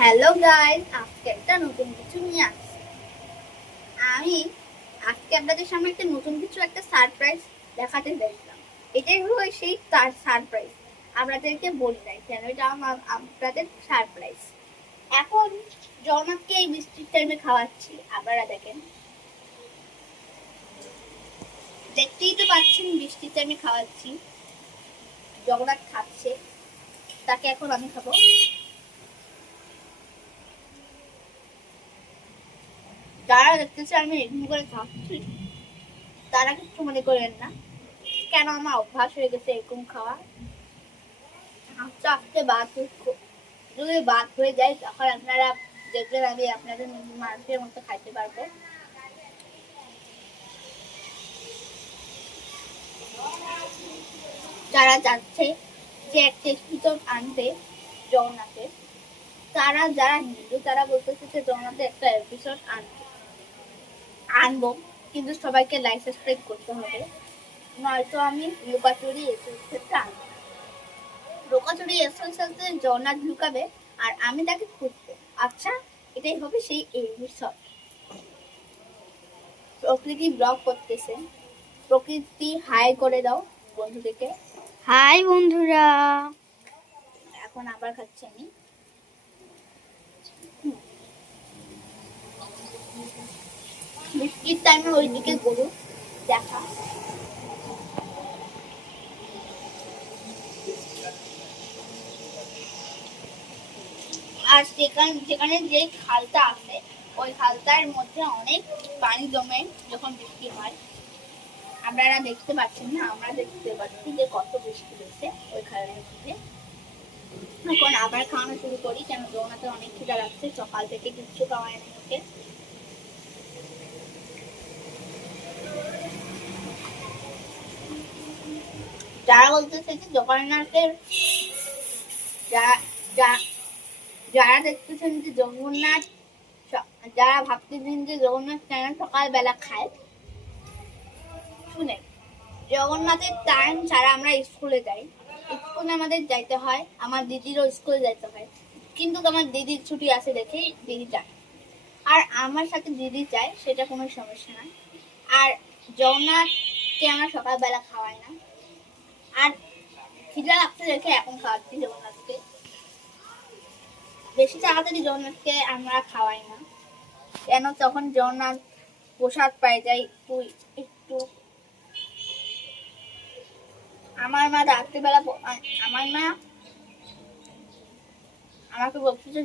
Hello guys, আজকে একটা নতুন কিছু নিয়ে আসছি। আমি আজকে আপনাদের সামনে একটা সারপ্রাইজ দেখাতে চাইছিলাম। এটাই হলো সেই তার সারপ্রাইজ। আপনাদেরকে বলি নাই কেন এটা আপনাদের সারপ্রাইজ। এখন জগন্নাথকে এই বৃষ্টির টাইমে খাওয়াচ্ছি। আপনারা দেখেন, দেখতেই তো পাচ্ছেন বৃষ্টির টাইমে খাওয়াচ্ছি। জগন্নাথ খাচ্ছে, তাকে এখন আমি খাবো। যারা দেখতেছে আমি এরকম করে খাচ্ছি তারা কিছু মনে করেন না, কেন আমার অভ্যাস হয়ে গেছে এরকম খাওয়া। আস্তে আস্তে যদি বাদ হয়ে যায় তখন আপনারা দেখবেন আমি আপনাদের মানুষের মতো খাইতে পারবো। যারা যাচ্ছে যে একটা এপিসোড আনতে জগন্নাথের, যারা হিন্দু তারা বলতেছে যে জগন্নাথের একটা এপিসোড আনবো, কিন্তু সবাইকে লাইক সাবস্ক্রাইব করতে হবে, নয়তো আমি লুকাচুরি এপিসোডটা আনবো। লোকাচুরি এসেন্সিয়ালতে জগন্নাথ ঢুকাবে আর আমি তাকে খুঁজবো। আচ্ছা, এটাই হবে সেই এপিসোড। প্রকৃতি ব্লগ করতেছে। প্রকৃতি হাই করে দাও বন্ধুদেরকে। হাই বন্ধুরা। এখন আবার খাচ্ছি আমি। বৃষ্টির টাইমে ওইদিকে গরু দেখা। আর যেখানে যে খালটা আছে ওই খালটার মধ্যে অনেক পানি জমে যখন বৃষ্টি হয়। আপনারা দেখতে পাচ্ছেন না, আমরা দেখতে পাচ্ছি যে কত বৃষ্টি হয়েছে ওই খালের মধ্যে। এখন আবার খাওয়ানো শুরু করি, কেন জগন্নাথের অনেক খিদা লাগছে, সকাল থেকে কিচ্ছু খাওয়ায় না ওকে। যারা বলতেছে যে জগন্নাথের যারা দেখতেছেন যে জগন্নাথ, যারা ভাবতেছেন যে জগন্নাথ কেন সকালবেলা খায়, শুনে জগন্নাথের টাইম ছাড়া আমরা স্কুলে যাই। স্কুলে আমাদের যাইতে হয়, আমার দিদিরও স্কুলে যাইতে হয়, কিন্তু আমার দিদির ছুটি আছে দেখে দিদি যায়। আর আমার সাথে দিদি যায়, সেটা কোনো সমস্যা না। আর জগন্নাথকে আমরা সকালবেলা খাওয়াই না। আর খিদা লাগছে দেখে এখন খাওয়াচ্ছি জগন্নাথকে। বেশি তাড়াতাড়ি জগন্নাথকে আমরা খাওয়াই না, কেন তখন জগন্নাথ প্রসাদ পাই যায় একটু একটু। আমার মা রাত্রিবেলা আমার মা আমাকে বলছে যে